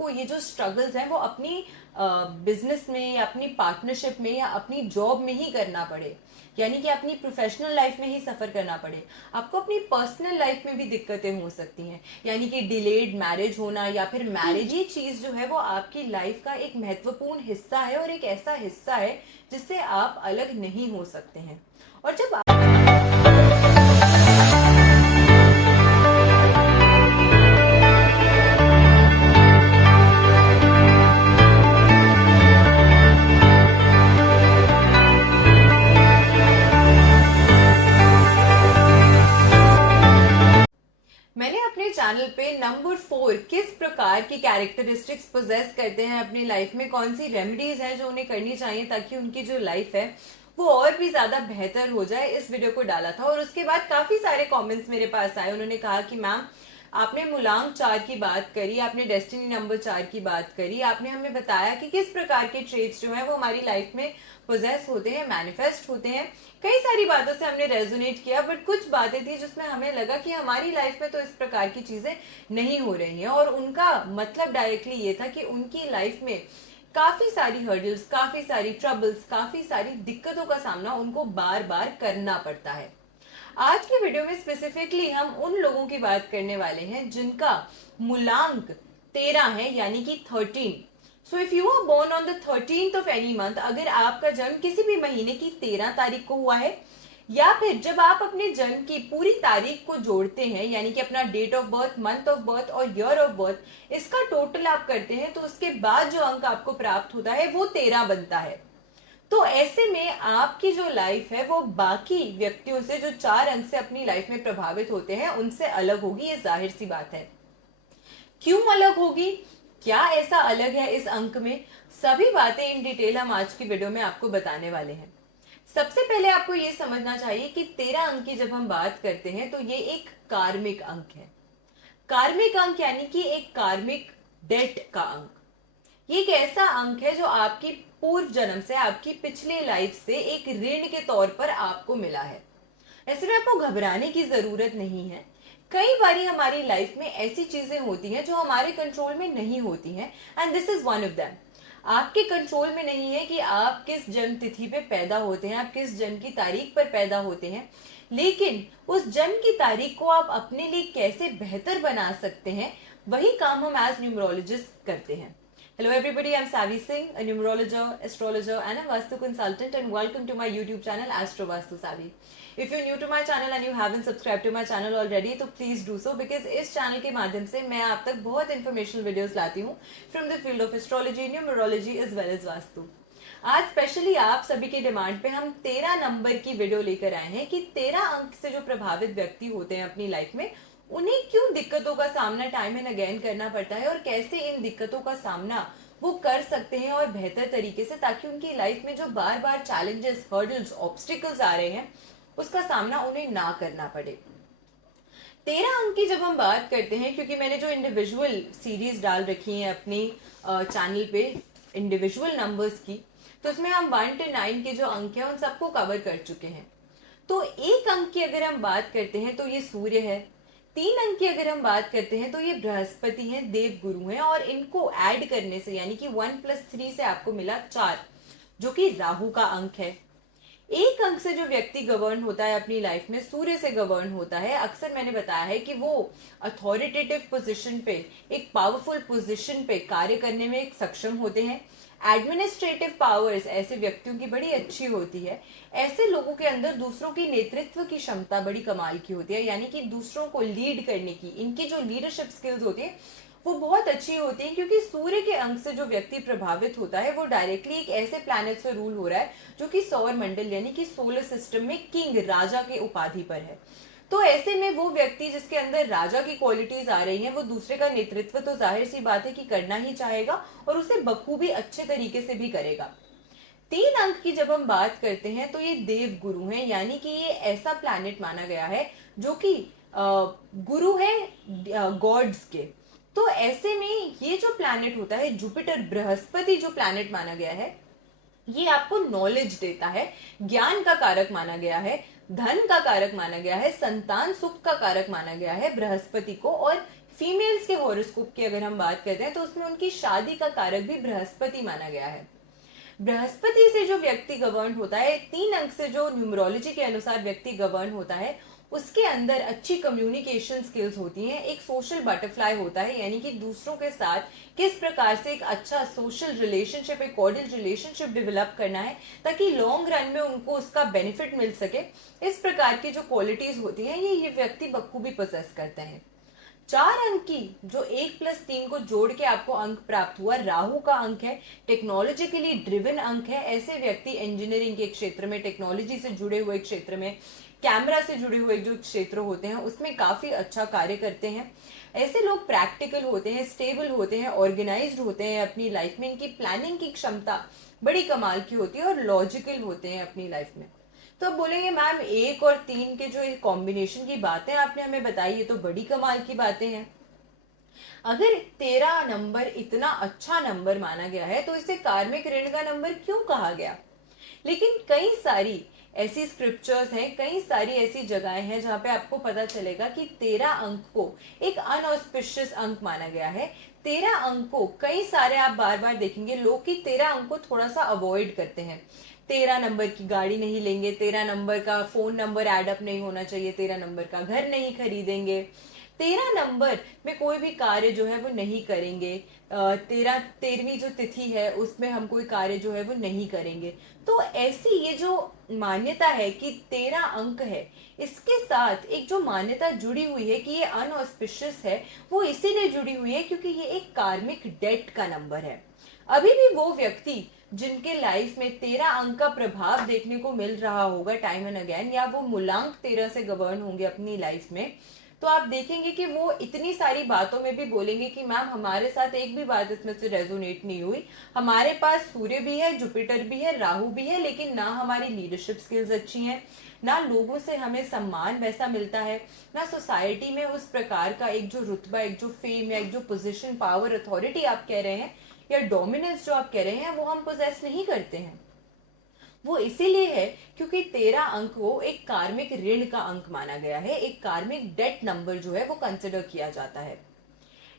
को ये जो स्ट्रगल्स हैं वो अपनी बिजनेस में या अपनी पार्टनरशिप में या अपनी जॉब में ही करना पड़े, यानी कि अपनी प्रोफेशनल लाइफ में ही सफर करना पड़े। आपको अपनी पर्सनल लाइफ में भी दिक्कतें हो सकती हैं, यानी कि डिलेड मैरिज होना या फिर मैरिज, ये चीज जो है वो आपकी लाइफ का एक महत्वपूर्ण हिस्सा है और एक ऐसा हिस्सा है जिससे आप अलग नहीं हो सकते हैं। और जब मैंने अपने चैनल पे नंबर 4 किस प्रकार की कैरेक्टरिस्टिक्स पोजेस करते हैं अपनी लाइफ में, कौन सी रेमेडीज हैं जो उन्हें करनी चाहिए ताकि उनकी जो लाइफ है वो और भी ज्यादा बेहतर हो जाए, इस वीडियो को डाला था। और उसके बाद काफी सारे कमेंट्स मेरे पास आए। उन्होंने कहा कि मैम आपने मूलांक 4 की बात करी, आपने डेस्टिनी नंबर 4 की बात करी, आपने हमें बताया कि किस प्रकार के ट्रेट्स जो है वो हमारी लाइफ में पोजेस होते हैं, मैनिफेस्ट होते हैं। कई सारी बातों से हमने रेजोनेट किया, बट कुछ बातें थी जिसमें हमें लगा कि हमारी लाइफ में तो इस प्रकार की चीजें नहीं हो रही हैं। और उनका मतलब डायरेक्टली ये था कि उनकी लाइफ में काफी सारी हर्डल्स, काफी सारी ट्रबल्स, काफी सारी दिक्कतों का सामना उनको बार बार करना पड़ता है। आज की वीडियो में स्पेसिफिकली हम उन लोगों की बात करने वाले हैं जिनका मूलांक 13 है, यानी कि 13। So if you are born on the 13th of any month, अगर आपका जन्म किसी भी महीने की 13 तारीख को हुआ है, या फिर जब आप अपने जन्म की पूरी तारीख को जोड़ते हैं, यानी कि अपना date of birth, month of birth और ईयर ऑफ बर्थ, इसका टोटल आप करते हैं, तो उसके बाद जो अंक आपको प्राप्त होता है वो 13 बनता है। तो ऐसे में आपकी जो लाइफ है वो बाकी व्यक्तियों से जो 4 अंक से अपनी लाइफ में प्रभावित होते हैं उनसे अलग होगी, ये जाहिर सी बात है। क्यों अलग होगी, क्या ऐसा अलग है इस अंक में, सभी बातें इन डिटेल हम आज की वीडियो में आपको बताने वाले हैं। सबसे पहले आपको ये समझना चाहिए कि 13 अंक की जब हम बात करते हैं तो ये एक कार्मिक अंक है। कार्मिक अंक यानी कि एक कार्मिक डेट का अंक। ये एक ऐसा अंक है जो आपकी पूर्व जन्म से, आपकी पिछली लाइफ से एक ऋण के तौर पर आपको मिला है। ऐसे में आपको घबराने की जरूरत नहीं है। कई बारी हमारी लाइफ में ऐसी चीजें होती हैं जो हमारे कंट्रोल में नहीं होती हैं, and this is one of them. आपके कंट्रोल में नहीं है कि आप किस जन्म तिथि पे पैदा होते हैं, आप किस जन्म की तारीख पर पैदा होते हैं, लेकिन उस जन्म की तारीख को आप अपने लिए कैसे बेहतर बना सकते हैं, वही काम हम एज न्यूमरोलॉजिस्ट करते हैं। Hello everybody, I'm Savi Singh, a numerologist, astrologer and a Vastu consultant, and welcome to my YouTube channel Astro Vastu Savi. If you're new to my channel and you haven't subscribed to my channel already, तो please do so, because इस channel के माध्यम से मैं आप तक बहुत informational videos लाती हूँ from the field of astrology, numerology as well as vastu. आज स्पेशली आप सभी की डिमांड पे हम 13 नंबर की वीडियो लेकर आए हैं कि 13 अंक से जो प्रभावित व्यक्ति होते हैं अपनी लाइफ में, उन्हें क्यों दिक्कतों का सामना टाइम एंड अगेन करना पड़ता है और कैसे इन दिक्कतों का सामना वो कर सकते हैं और बेहतर तरीके से, ताकि उनकी लाइफ में जो बार बार चैलेंजेस, हर्डल्स, ऑब्स्टिकल्स आ रहे हैं उसका सामना उन्हें ना करना पड़े। 13 अंक की जब हम बात करते हैं, क्योंकि मैंने जो इंडिविजुअल सीरीज डाल रखी है अपनी चैनल पे इंडिविजुअल नंबर्स की, तो उसमें हम 1 से 9 के जो अंक है उन सबको कवर कर चुके हैं। तो एक अंक की अगर हम बात करते हैं तो ये सूर्य है। 3 अंक की अगर हम बात करते हैं तो ये बृहस्पति हैं, देव गुरु हैं, और इनको ऐड करने से यानी कि 1 + 3 से आपको मिला 4, जो कि राहु का अंक है। एक अंक से जो व्यक्ति गवर्न होता है अपनी लाइफ में, सूर्य से गवर्न होता है, अक्सर मैंने बताया है कि वो अथॉरिटेटिव पोजीशन पे, एक पावरफुल पोजीशन पे कार्य करने में एक सक्षम होते हैं। एडमिनिस्ट्रेटिव पावर्स ऐसे व्यक्तियों की बड़ी अच्छी होती है। ऐसे लोगों के अंदर दूसरों की नेतृत्व की क्षमता बड़ी कमाल की होती है, यानी कि दूसरों को लीड करने की इनकी जो लीडरशिप स्किल्स होती है वो बहुत अच्छी होती है। क्योंकि सूर्य के अंक से जो व्यक्ति प्रभावित होता है वो डायरेक्टली एक ऐसे प्लैनेट से रूल हो रहा है जो कि सौर मंडल यानी कि सोलर सिस्टम में किंग, राजा के उपाधि पर है। तो ऐसे में वो व्यक्ति जिसके अंदर राजा की क्वालिटीज आ रही हैं, वो दूसरे का नेतृत्व तो जाहिर सी बात है कि करना ही चाहेगा और उसे बखूबी अच्छे तरीके से भी करेगा। 3 अंक की जब हम बात करते हैं तो ये देव गुरु हैं, यानी कि ये ऐसा प्लैनेट माना गया है जो कि गुरु है गॉड्स के। तो ऐसे में ये जो प्लैनेट होता है जुपिटर, बृहस्पति जो प्लैनेट माना गया है, ये आपको नॉलेज देता है, ज्ञान का कारक माना गया है, धन का कारक माना गया है, संतान सुख का कारक माना गया है बृहस्पति को, और फीमेल्स के हॉरोस्कोप की अगर हम बात करते हैं तो उसमें उनकी शादी का कारक भी बृहस्पति माना गया है। बृहस्पति से जो व्यक्ति गवर्न होता है, 3 अंक से जो न्यूमरोलॉजी के अनुसार व्यक्ति गवर्न होता है, उसके अंदर अच्छी कम्युनिकेशन स्किल्स होती हैं, एक सोशल बटरफ्लाई होता है, यानी कि दूसरों के साथ किस प्रकार से एक अच्छा सोशल रिलेशनशिप, एक कॉर्डियल रिलेशनशिप डेवलप करना है ताकि लॉन्ग रन में उनको उसका बेनिफिट मिल सके। इस प्रकार की जो क्वालिटीज होती हैं ये व्यक्ति बखूबी पोसेस करते हैं। 4 अंक की जो 1+3 को जोड़ के आपको अंक प्राप्त हुआ, राहु का अंक है, टेक्नोलॉजिकली ड्रिवन अंक है। ऐसे व्यक्ति इंजीनियरिंग के क्षेत्र में, टेक्नोलॉजी से जुड़े हुए क्षेत्र में, कैमरा से जुड़े हुए जो क्षेत्र होते हैं उसमें काफी अच्छा कार्य करते हैं। ऐसे लोग प्रैक्टिकल होते हैं, स्टेबल होते हैं, ऑर्गेनाइज्ड होते हैं अपनी लाइफ में, इनकी प्लानिंग की क्षमता बड़ी कमाल की होती है और लॉजिकल होते हैं अपनी लाइफ में। तो अब बोलेंगे मैम 1 और 3 के जो कॉम्बिनेशन की बातें आपने हमें बताई ये तो बड़ी कमाल की बातें हैं। अगर 13 नंबर इतना अच्छा नंबर माना गया है तो इसे कार्मिक ऋण का नंबर क्यों कहा गया? लेकिन कई सारी ऐसी स्क्रिप्चर्स हैं, कई सारी ऐसी जगहें हैं जहां पे आपको पता चलेगा कि 13 अंक को एक अनऑस्पिशियस अंक माना गया है। 13 अंक को कई सारे आप बार बार देखेंगे लोग कि 13 अंक को थोड़ा सा अवॉइड करते हैं। 13 नंबर की गाड़ी नहीं लेंगे, 13 नंबर का फोन नंबर एडअप नहीं होना चाहिए, 13 नंबर का घर नहीं खरीदेंगे, 13 नंबर में कोई भी कार्य जो है वो नहीं करेंगे, 13वीं जो तिथि है उसमें हम कोई कार्य जो है वो नहीं करेंगे। तो ऐसी ये जो मान्यता है कि 13 अंक है, इसके साथ एक जो मान्यता जुड़ी हुई है कि ये अनऑस्पिशियस है, वो इसीलिए जुड़ी हुई है क्योंकि ये एक कार्मिक डेट का नंबर है। अभी भी वो व्यक्ति जिनके लाइफ में 13 अंक का प्रभाव देखने को मिल रहा होगा टाइम एंड अगेन, या वो मूलांक 13 से गवर्न होंगे अपनी लाइफ में, तो आप देखेंगे कि वो इतनी सारी बातों में भी बोलेंगे कि मैम हमारे साथ एक भी बात इसमें से रेजोनेट नहीं हुई, हमारे पास सूर्य भी है, जुपिटर भी है, राहु भी है, लेकिन ना हमारी लीडरशिप स्किल्स अच्छी हैं, ना लोगों से हमें सम्मान वैसा मिलता है, ना सोसाइटी में उस प्रकार का एक जो रुतबा, एक जो फेम या एक जो पोजीशन, पावर, अथॉरिटी आप कह रहे हैं या डोमिनेंस जो आप कह रहे हैं वो हम पोजेस नहीं करते हैं। वो इसीलिए है क्योंकि 13 अंक को एक कार्मिक ऋण का अंक माना गया है, एक कार्मिक डेट नंबर जो है वो कंसिडर किया जाता है।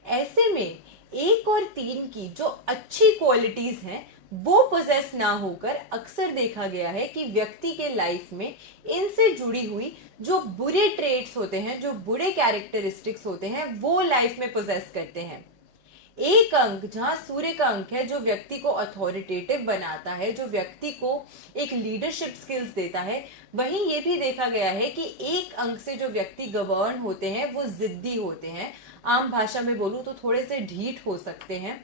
ऐसे में 1 और 3 की जो अच्छी क्वालिटीज हैं वो पोजेस ना होकर अक्सर देखा गया है कि व्यक्ति के लाइफ में इनसे जुड़ी हुई जो बुरे ट्रेट्स होते हैं, जो बुरे कैरेक्टरिस्टिक्स होते हैं वो लाइफ में पोजेस करते हैं। 1 अंक जहां सूर्य का अंक है, जो व्यक्ति को अथॉरिटेटिव बनाता है, जो व्यक्ति को एक लीडरशिप स्किल्स देता है, वहीं ये भी देखा गया है कि 1 अंक से जो व्यक्ति गवर्न होते हैं वो जिद्दी होते हैं, आम भाषा में बोलूं तो थोड़े से ढीठ हो सकते हैं।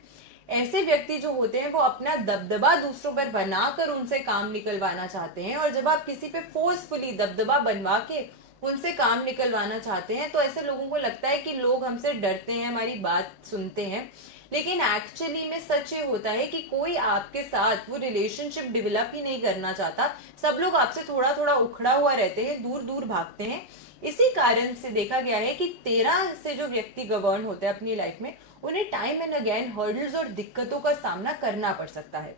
ऐसे व्यक्ति जो होते हैं वो अपना दबदबा दूसरों पर बनाकर उनसे काम निकलवाना चाहते हैं, और जब आप किसी पे फोर्सफुली दबदबा बनवा के उनसे काम निकलवाना चाहते हैं तो ऐसे लोगों को लगता है कि लोग हमसे डरते हैं, हमारी बात सुनते हैं, लेकिन एक्चुअली में सच ये होता है कि कोई आपके साथ वो रिलेशनशिप डेवलप ही नहीं करना चाहता। सब लोग आपसे थोड़ा थोड़ा उखड़ा हुआ रहते हैं, दूर दूर भागते हैं। इसी कारण से देखा गया है कि 13 से जो व्यक्ति गवर्न होते हैं अपनी लाइफ में, उन्हें टाइम एंड अगेन हर्डल्स और दिक्कतों का सामना करना पड़ सकता है।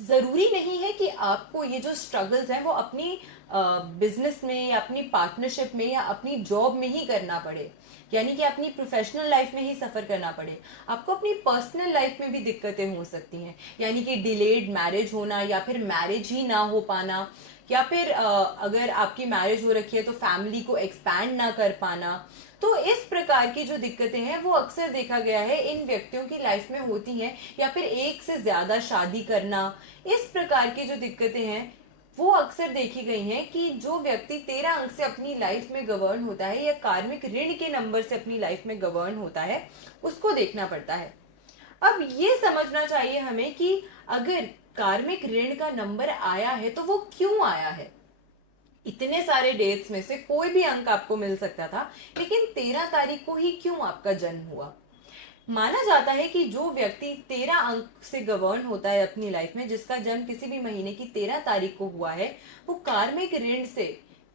जरूरी नहीं है कि आपको ये जो स्ट्रगल्स हैं वो अपनी बिजनेस में या अपनी पार्टनरशिप में या अपनी जॉब में ही करना पड़े, यानी कि अपनी प्रोफेशनल लाइफ में ही सफर करना पड़े। आपको अपनी पर्सनल लाइफ में भी दिक्कतें हो सकती हैं, यानी कि डिलेड मैरिज होना, या फिर मैरिज ही ना हो पाना, या फिर अगर आपकी मैरिज हो रखी है तो फैमिली को एक्सपैंड ना कर पाना। तो इस प्रकार की जो दिक्कतें हैं वो अक्सर देखा गया है इन व्यक्तियों की लाइफ में होती हैं, या फिर एक से ज्यादा शादी करना, इस प्रकार की जो दिक्कतें हैं वो अक्सर देखी गई हैं कि जो व्यक्ति 13 अंक से अपनी लाइफ में गवर्न होता है या कार्मिक ऋण के नंबर से अपनी लाइफ में गवर्न होता है, उसको देखना पड़ता है। अब ये समझना चाहिए हमें कि अगर कार्मिक ऋण का नंबर आया है तो वो क्यों आया है। इतने सारे डेट्स में से कोई भी अंक आपको मिल सकता था, लेकिन 13 तारीख को ही क्यों आपका जन्म हुआ। माना जाता है कि जो व्यक्ति 13 अंक से गवर्न होता है अपनी लाइफ में, जिसका जन्म किसी भी महीने की 13 तारीख को हुआ है, वो कार्मिक ऋण से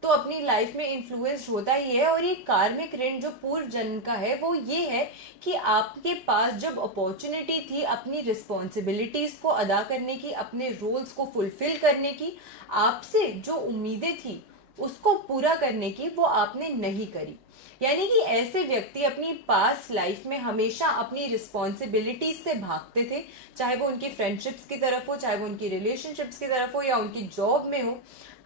तो अपनी लाइफ में इन्फ्लुएंस्ड होता ही है। और ये कार्मिक ऋण जो पूर्व जन्म का है वो ये है कि आपके पास जब अपॉर्चुनिटी थी अपनी रिस्पॉन्सिबिलिटीज को अदा करने की, अपने रोल्स को फुलफिल करने की, आपसे जो उम्मीदें थी उसको पूरा करने की, वो आपने नहीं करी। यानी कि ऐसे व्यक्ति अपनी पास्ट लाइफ में हमेशा अपनी रिस्पॉन्सिबिलिटीज से भागते थे, चाहे वो उनकी फ्रेंडशिप्स की तरफ हो, चाहे वो उनकी रिलेशनशिप्स की तरफ हो या उनकी जॉब में हो।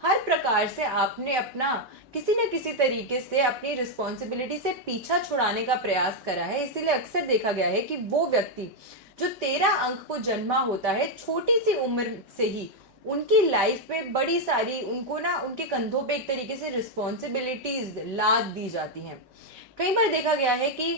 हर प्रकार से आपने अपना किसी न किसी तरीके से अपनी रिस्पॉन्सिबिलिटी से पीछा छुड़ाने का प्रयास करा है। इसीलिए अक्सर देखा गया है कि वो व्यक्ति जो 13 अंक को जन्मा होता है, छोटी सी उम्र से ही उनकी लाइफ में बड़ी सारी उनको ना उनके कंधों पे एक तरीके से रिस्पॉन्सिबिलिटीज लाद दी जाती हैं। कई बार देखा गया है कि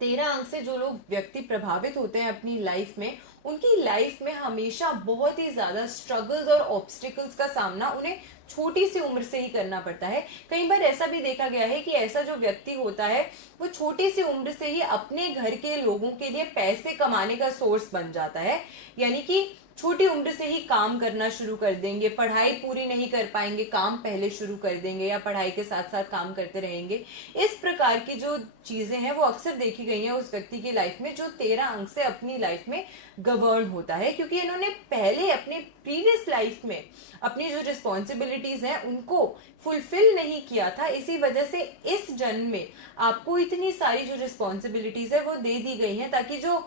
13 अंक से जो लोग व्यक्ति प्रभावित होते हैं अपनी लाइफ में, उनकी लाइफ में हमेशा बहुत ही ज्यादा स्ट्रगल्स और ऑब्स्टिकल्स का सामना उन्हें छोटी सी उम्र से ही करना पड़ता है। कई बार ऐसा भी देखा गया है कि ऐसा जो व्यक्ति होता है वो छोटी सी उम्र से ही अपने घर के लोगों के लिए पैसे कमाने का सोर्स बन जाता है। यानी कि छोटी उम्र से ही काम करना शुरू कर देंगे, पढ़ाई पूरी नहीं कर पाएंगे, काम पहले शुरू कर देंगे या पढ़ाई के साथ साथ काम करते रहेंगे। इस प्रकार की जो चीजें हैं वो अक्सर देखी गई हैं उस व्यक्ति की लाइफ में जो 13 अंक से अपनी लाइफ में गवर्न होता है, क्योंकि इन्होंने पहले अपने प्रीवियस लाइफ में अपनी जो रिस्पॉन्सिबिलिटीज हैं उनको फुलफिल नहीं किया था। इसी वजह से इस जन्म में आपको इतनी सारी जो रिस्पॉन्सिबिलिटीज है वो दे दी गई हैं, ताकि जो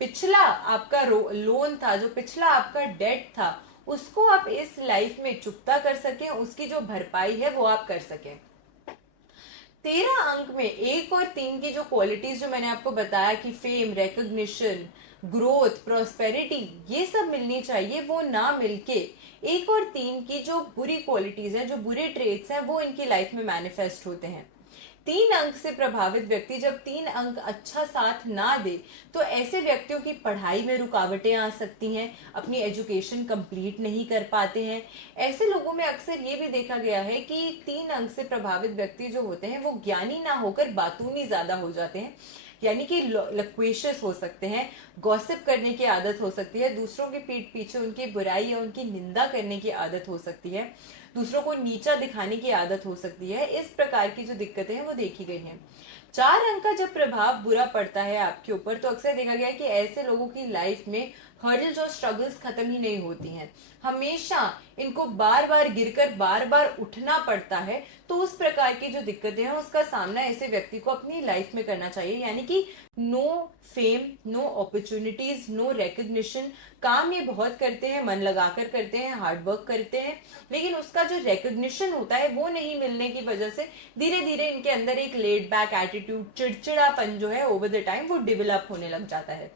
पिछला आपका लोन था, जो पिछला आपका डेट था, उसको आप इस लाइफ में चुकता कर सकें, उसकी जो भरपाई है वो आप कर सकें। 13 अंक में 1 और 3 की जो क्वालिटीज जो मैंने आपको बताया कि फेम, रिकॉग्निशन, ग्रोथ, प्रॉस्पेरिटी, ये सब मिलनी चाहिए, वो ना मिलके 1 और 3 की जो बुरी क्वालिटीज हैं, जो बुरे ट्रेट्स हैं, वो इनकी लाइफ में मैनिफेस्ट होते हैं। 3 अंक से प्रभावित व्यक्ति जब 3 अंक अच्छा साथ ना दे तो ऐसे व्यक्तियों की पढ़ाई में रुकावटें आ सकती हैं, अपनी एजुकेशन कंप्लीट नहीं कर पाते हैं। ऐसे लोगों में अक्सर ये भी देखा गया है कि 3 अंक से प्रभावित व्यक्ति जो होते हैं वो ज्ञानी ना होकर बातूनी ज्यादा हो जाते हैं, यानी कि लक्वेशियस हो सकते हैं, गॉसिप करने की आदत हो सकती है, दूसरों के पीठ पीछे उनकी बुराई या उनकी निंदा करने की आदत हो सकती है, दूसरों को नीचा दिखाने की आदत हो सकती है। इस प्रकार की जो दिक्कतें हैं वो देखी गई हैं। 4 अंक का जब प्रभाव बुरा पड़ता है आपके ऊपर तो अक्सर देखा गया है कि ऐसे लोगों की लाइफ में हर्डल्स और स्ट्रगल्स खत्म ही नहीं होती हैं, हमेशा इनको बार बार गिरकर बार बार उठना पड़ता है। तो उस प्रकार की जो दिक्कतें हैं उसका सामना ऐसे व्यक्ति को अपनी लाइफ में करना चाहिए। यानी कि no fame, no opportunities, no recognition. काम ये बहुत करते हैं, मन लगाकर करते हैं, हार्ड वर्क करते हैं, लेकिन उसका जो रिकॉग्निशन होता है वो नहीं मिलने की वजह से धीरे धीरे इनके अंदर एक लेड बैक एटीट्यूड, चिड़चिड़ापन जो है ओवर द टाइम वो डेवलप होने लग जाता है।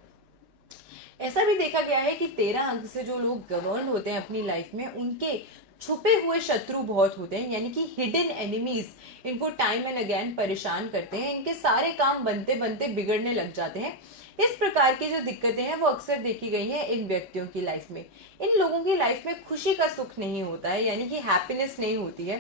ऐसा भी देखा गया है कि 13 अंक से जो लोग गवर्न होते हैं अपनी लाइफ में, उनके छुपे हुए शत्रु बहुत होते हैं, यानी कि हिडन एनिमीज इनको टाइम एंड अगेन परेशान करते हैं, इनके सारे काम बनते बनते बिगड़ने लग जाते हैं। इस प्रकार की जो दिक्कतें हैं वो अक्सर देखी गई हैं इन व्यक्तियों की लाइफ में। इन लोगों की लाइफ में खुशी का सुख नहीं होता है, यानी कि हैप्पीनेस नहीं होती है,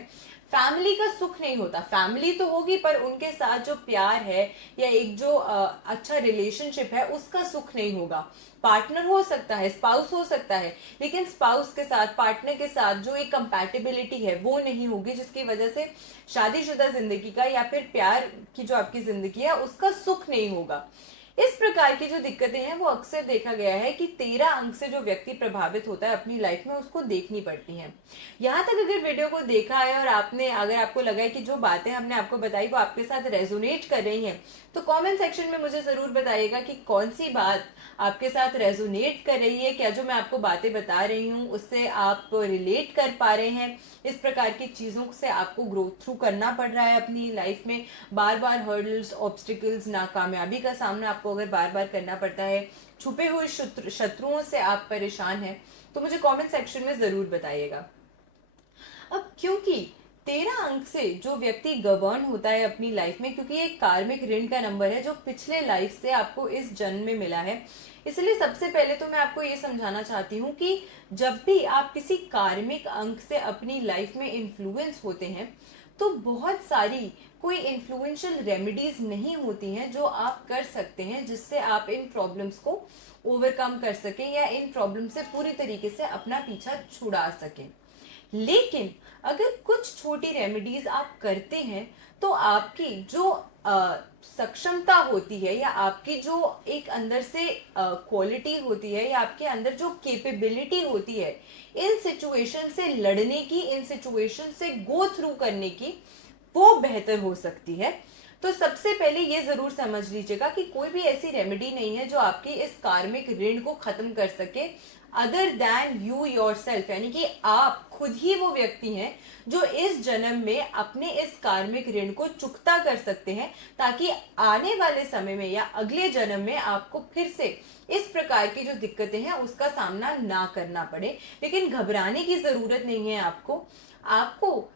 फैमिली का सुख नहीं होता। फैमिली तो होगी पर उनके साथ जो प्यार है या एक जो अच्छा रिलेशनशिप है उसका सुख नहीं होगा। पार्टनर हो सकता है, स्पाउस हो सकता है, लेकिन स्पाउस के साथ, पार्टनर के साथ जो एक कंपैटिबिलिटी है वो नहीं होगी, जिसकी वजह से शादीशुदा जिंदगी का या फिर प्यार की जो आपकी जिंदगी है उसका सुख नहीं होगा। इस प्रकार की जो दिक्कतें हैं वो अक्सर देखा गया है कि 13 अंक से जो व्यक्ति प्रभावित होता है अपनी लाइफ में उसको देखनी पड़ती हैं। यहाँ तक अगर वीडियो को देखा है और अगर आपको लगा है कि जो बातें हमने आपको बताई वो आपके साथ रेजोनेट कर रही हैं, तो कमेंट सेक्शन में मुझे जरूर बताइएगा कि कौन सी बात आपके साथ रेजोनेट कर रही है, क्या जो मैं आपको बातें बता रही हूँ उससे आप रिलेट कर पा रहे हैं। इस प्रकार की चीजों से आपको ग्रोथ थ्रू करना पड़ रहा है अपनी लाइफ में, बार बार हर्डल्स, ऑब्स्टिकल्स, नाकामयाबी का सामना आपको अगर बार बार करना पड़ता है, छुपे हुए शत्रुओं से आप परेशान हैं, तो मुझे कमेंट सेक्शन में जरूर बताइएगा। अब क्योंकि 13 अंक से जो व्यक्ति गवर्न होता है अपनी लाइफ में, क्योंकि एक कार्मिक ऋण का नंबर है जो पिछले लाइफ से आपको इस जन्म में मिला है, इसलिए सबसे पहले तो मैं आपको ये समझाना चाहती हूँ कि जब भी आप किसी कार्मिक अंक से अपनी लाइफ में इन्फ्लुएंस होते हैं तो बहुत सारी कोई इन्फ्लुएंशियल रेमेडीज नहीं होती हैं जो आप कर सकते हैं जिससे आप इन प्रॉब्लम्स को ओवरकम कर सकें या इन प्रॉब्लम से पूरी तरीके से अपना पीछा छुड़ा सकें। लेकिन अगर कुछ छोटी रेमेडीज आप करते हैं तो आपकी जो सक्षमता होती है या आपकी जो एक अंदर से क्वालिटी होती है या आपके अंदर जो कैपेबिलिटी होती है इन सिचुएशन से लड़ने की, इन सिचुएशन से गो थ्रू करने की, वो बेहतर हो सकती है। तो सबसे पहले ये जरूर समझ लीजिएगा कि कोई भी ऐसी रेमेडी नहीं है जो आपकी इस कार्मिक ऋण को खत्म कर सके अदर देन यू योरसेल्फ, यानी कि आप खुद ही वो व्यक्ति हैं जो इस जन्म में अपने इस कार्मिक ऋण को चुकता कर सकते हैं, ताकि आने वाले समय में या अगले जन्म में आपको फिर से इस प्रकार की जो दिक्कतें हैं उसका सामना ना करना पड़े। लेकिन घबराने की जरूरत नहीं है आपको। आपको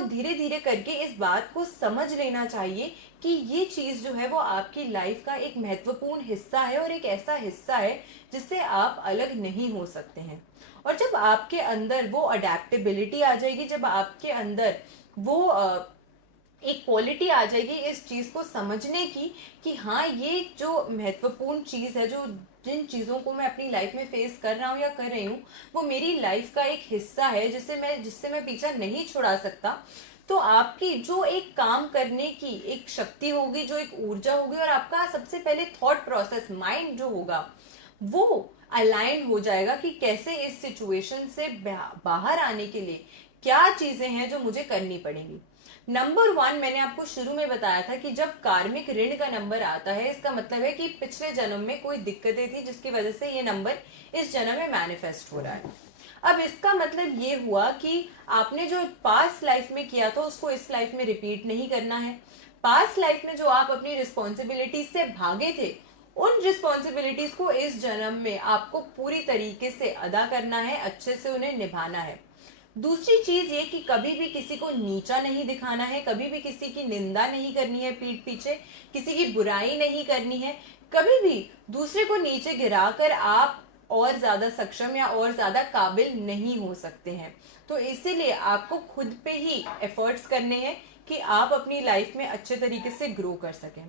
धीरे धीरे करके इस बात को समझ लेना चाहिए कि ये चीज जो है वो आपकी लाइफ का एक महत्वपूर्ण हिस्सा है और एक ऐसा हिस्सा है जिससे आप अलग नहीं हो सकते हैं। और जब आपके अंदर वो अडेप्टेबिलिटी आ जाएगी, जब आपके अंदर वो एक क्वालिटी आ जाएगी इस चीज को समझने की कि हाँ ये जो महत्वपूर्ण चीज है, जो जिन चीजों को मैं अपनी लाइफ में फेस कर रहा हूँ या कर रही हूँ वो मेरी लाइफ का एक हिस्सा है जिससे मैं पीछा नहीं छुड़ा सकता, तो आपकी जो एक काम करने की एक शक्ति होगी, जो एक ऊर्जा होगी, और आपका सबसे पहले थॉट प्रोसेस माइंड जो होगा वो अलाइन हो जाएगा कि कैसे इस सिचुएशन से बाहर आने के लिए क्या चीजें हैं जो मुझे करनी पड़ेंगी। नंबर 1 मैंने आपको शुरू में बताया था कि जब कार्मिक ऋण का नंबर आता है इसका मतलब है कि पिछले जन्म में कोई दिक्कतें थी जिसकी वजह से ये नंबर इस जन्म में मैनिफेस्ट हो रहा है। अब इसका मतलब ये हुआ कि आपने जो पास्ट लाइफ में किया था उसको इस लाइफ में रिपीट नहीं करना है। पास्ट लाइफ में जो आप अपनी रिस्पॉन्सिबिलिटीज से भागे थे उन रिस्पॉन्सिबिलिटीज को इस जन्म में आपको पूरी तरीके से अदा करना है, अच्छे से उन्हें निभाना है। दूसरी चीज ये कि कभी भी किसी को नीचा नहीं दिखाना है, कभी भी किसी की निंदा नहीं करनी है, पीठ पीछे किसी की बुराई नहीं करनी है। कभी भी दूसरे को नीचे गिराकर आप और ज्यादा सक्षम या और ज्यादा काबिल नहीं हो सकते हैं। तो इसीलिए आपको खुद पे ही एफर्ट्स करने हैं कि आप अपनी लाइफ में अच्छे तरीके से ग्रो कर सकें।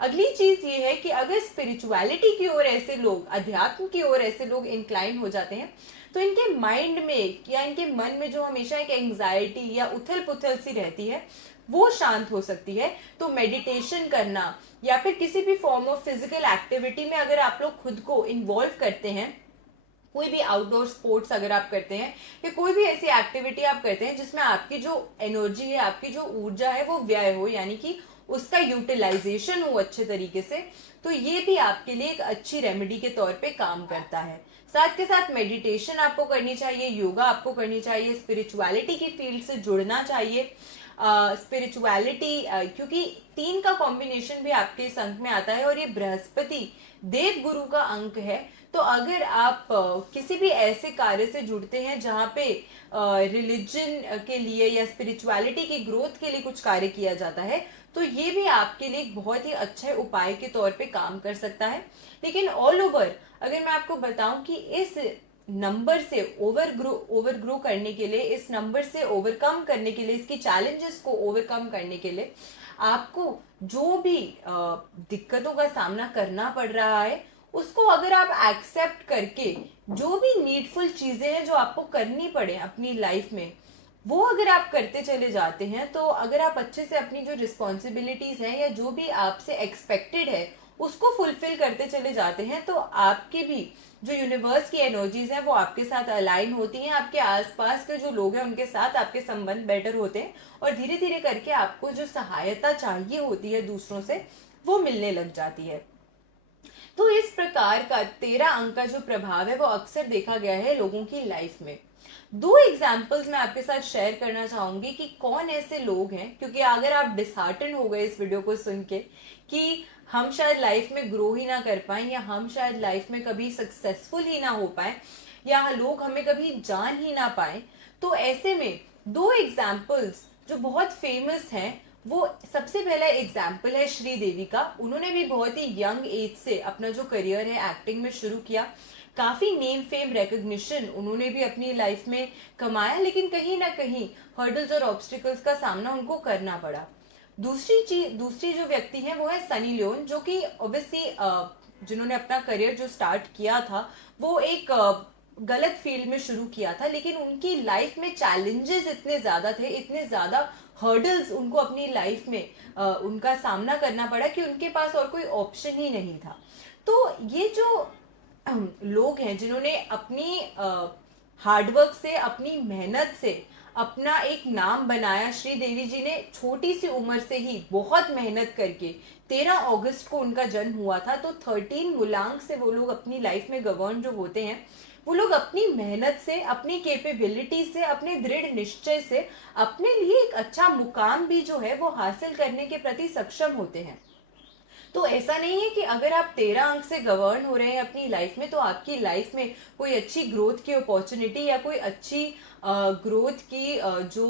अगली चीज ये है कि अगर स्पिरिचुअलिटी की ओर ऐसे लोग, अध्यात्म की ओर ऐसे लोग इंक्लाइन हो जाते हैं तो इनके माइंड में या इनके मन में जो हमेशा एक एंजाइटी या उथल पुथल सी रहती है वो शांत हो सकती है। तो मेडिटेशन करना या फिर किसी भी फॉर्म ऑफ फिजिकल एक्टिविटी में अगर आप लोग खुद को इन्वॉल्व करते हैं, कोई भी आउटडोर स्पोर्ट्स अगर आप करते हैं या कोई भी ऐसी एक्टिविटी आप करते हैं जिसमें आपकी जो एनर्जी है, आपकी जो ऊर्जा है वो व्यय हो, यानी कि उसका यूटिलाइजेशन हो अच्छे तरीके से, तो ये भी आपके लिए एक अच्छी रेमेडी के तौर पे काम करता है। साथ के साथ मेडिटेशन आपको करनी चाहिए, योगा आपको करनी चाहिए, स्पिरिचुअलिटी की फील्ड से जुड़ना चाहिए। स्पिरिचुअलिटी क्योंकि 3 का कॉम्बिनेशन भी आपके इस अंक में आता है और ये बृहस्पति देव गुरु का अंक है। तो अगर आप किसी भी ऐसे कार्य से जुड़ते हैं जहाँ पे रिलीजन के लिए या स्पिरिचुअलिटी की ग्रोथ के लिए कुछ कार्य किया जाता है तो ये भी आपके लिए एक बहुत ही अच्छे उपाय के तौर पे काम कर सकता है। लेकिन ऑल ओवर अगर मैं आपको बताऊं कि इस नंबर से ओवरग्रो करने के लिए, इस नंबर से ओवरकम करने के लिए, इसकी चैलेंजेस को ओवरकम करने के लिए आपको जो भी दिक्कतों का सामना करना पड़ रहा है उसको अगर आप एक्सेप्ट करके जो भी नीडफुल चीजें हैं जो आपको करनी पड़े अपनी लाइफ में वो अगर आप करते चले जाते हैं, तो अगर आप अच्छे से अपनी जो रिस्पॉन्सिबिलिटीज हैं या जो भी आपसे एक्सपेक्टेड है उसको फुलफिल करते चले जाते हैं, तो आपके भी जो यूनिवर्स की एनर्जीज हैं वो आपके साथ अलाइन होती हैं, आपके आसपास के जो लोग हैं उनके साथ आपके संबंध बेटर होते हैं और धीरे धीरे करके आपको जो सहायता चाहिए होती है दूसरों से वो मिलने लग जाती है। तो इस प्रकार का 13 अंक का जो प्रभाव है वो अक्सर देखा गया है लोगों की लाइफ में। 2 एग्जाम्पल्स मैं आपके साथ शेयर करना चाहूंगी कि कौन ऐसे लोग हैं, क्योंकि अगर आप डिसहार्टन हो गए इस वीडियो को सुन के कि हम शायद लाइफ में ग्रो ही ना कर पाए या हम शायद लाइफ में कभी सक्सेसफुल ही ना हो पाए या लोग हमें कभी जान ही ना पाए, तो ऐसे में 2 एग्जाम्पल्स जो बहुत फेमस हैं, वो सबसे पहला एग्जाम्पल है श्रीदेवी का। उन्होंने भी बहुत ही यंग एज से अपना जो करियर है एक्टिंग में शुरू किया, काफी नेम फेम रिकॉग्निशन उन्होंने भी अपनी लाइफ में कमाया, लेकिन कहीं ना कहीं हर्डल्स और ऑब्स्टिकल्स का सामना उनको करना पड़ा। दूसरी जो व्यक्ति है वो है सनी लियोन, जो कि ऑब्वियसली जिन्होंने अपना करियर जो स्टार्ट किया था वो एक गलत फील्ड में शुरू किया था, लेकिन उनकी लाइफ में चैलेंजेस इतने ज्यादा थे, इतने ज्यादा हर्डल्स उनको अपनी लाइफ में उनका सामना करना पड़ा कि उनके पास और कोई ऑप्शन ही नहीं था। तो ये जो लोग हैं जिन्होंने अपनी हार्डवर्क से, अपनी मेहनत से अपना एक नाम बनाया। श्रीदेवी जी ने छोटी सी उम्र से ही बहुत मेहनत करके, 13 अगस्त को उनका जन्म हुआ था, तो 13 मूलांक से वो लोग अपनी लाइफ में गवर्न जो होते हैं, वो लोग अपनी मेहनत से, अपनी कैपेबिलिटी से, अपने दृढ़ निश्चय से अपने लिए एक अच्छा मुकाम भी जो है वो हासिल करने के प्रति सक्षम होते हैं। तो ऐसा नहीं है कि अगर आप 13 अंक से गवर्न हो रहे हैं अपनी लाइफ में तो आपकी लाइफ में कोई अच्छी ग्रोथ की अपॉर्चुनिटी या कोई अच्छी ग्रोथ की जो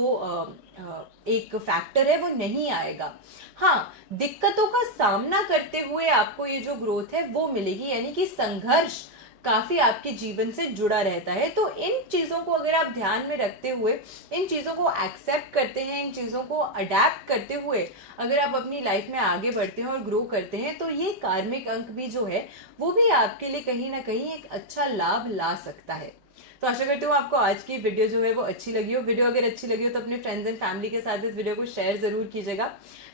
एक फैक्टर है वो नहीं आएगा। हाँ, दिक्कतों का सामना करते हुए आपको ये जो ग्रोथ है वो मिलेगी, यानी कि संघर्ष काफी आपके जीवन से जुड़ा रहता है। तो इन चीजों को अगर आप ध्यान में रखते हुए, इन चीजों को एक्सेप्ट करते हैं, इन चीजों को अडेप्ट करते हुए अगर आप अपनी लाइफ में आगे बढ़ते हैं और ग्रो करते हैं, तो ये कार्मिक अंक भी जो है वो भी आपके लिए कहीं ना कहीं एक अच्छा लाभ ला सकता है। तो आशा करती हूँ आपको आज की वीडियो जो है वो अच्छी लगी हो। वीडियो अगर अच्छी लगी हो तो अपने फ्रेंड्स एंड फैमिली के साथ इस वीडियो को शेयर जरूर कीजिएगा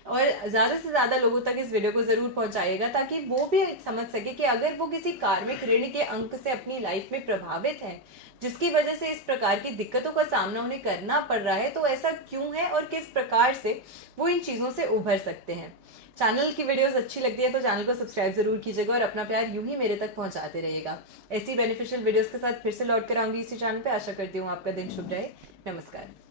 और ज्यादा से ज्यादा लोगों तक इस वीडियो को जरूर पहुंचाइएगा, ताकि वो भी समझ सके कि अगर वो किसी कार्मिक ऋण के अंक से अपनी लाइफ में प्रभावित है, जिसकी वजह से इस प्रकार की दिक्कतों का सामना उन्हें करना पड़ रहा है, तो ऐसा क्यों है और किस प्रकार से वो इन चीजों से उभर सकते हैं। चैनल की वीडियोस अच्छी लगती है तो चैनल को सब्सक्राइब जरूर कीजिएगा और अपना प्यार यूं ही मेरे तक पहुंचाते रहिएगा। ऐसी बेनिफिशियल वीडियोस के साथ फिर से लौट कर आऊंगी इसी चैनल पे। आशा करती हूँ आपका दिन शुभ रहे। नमस्कार।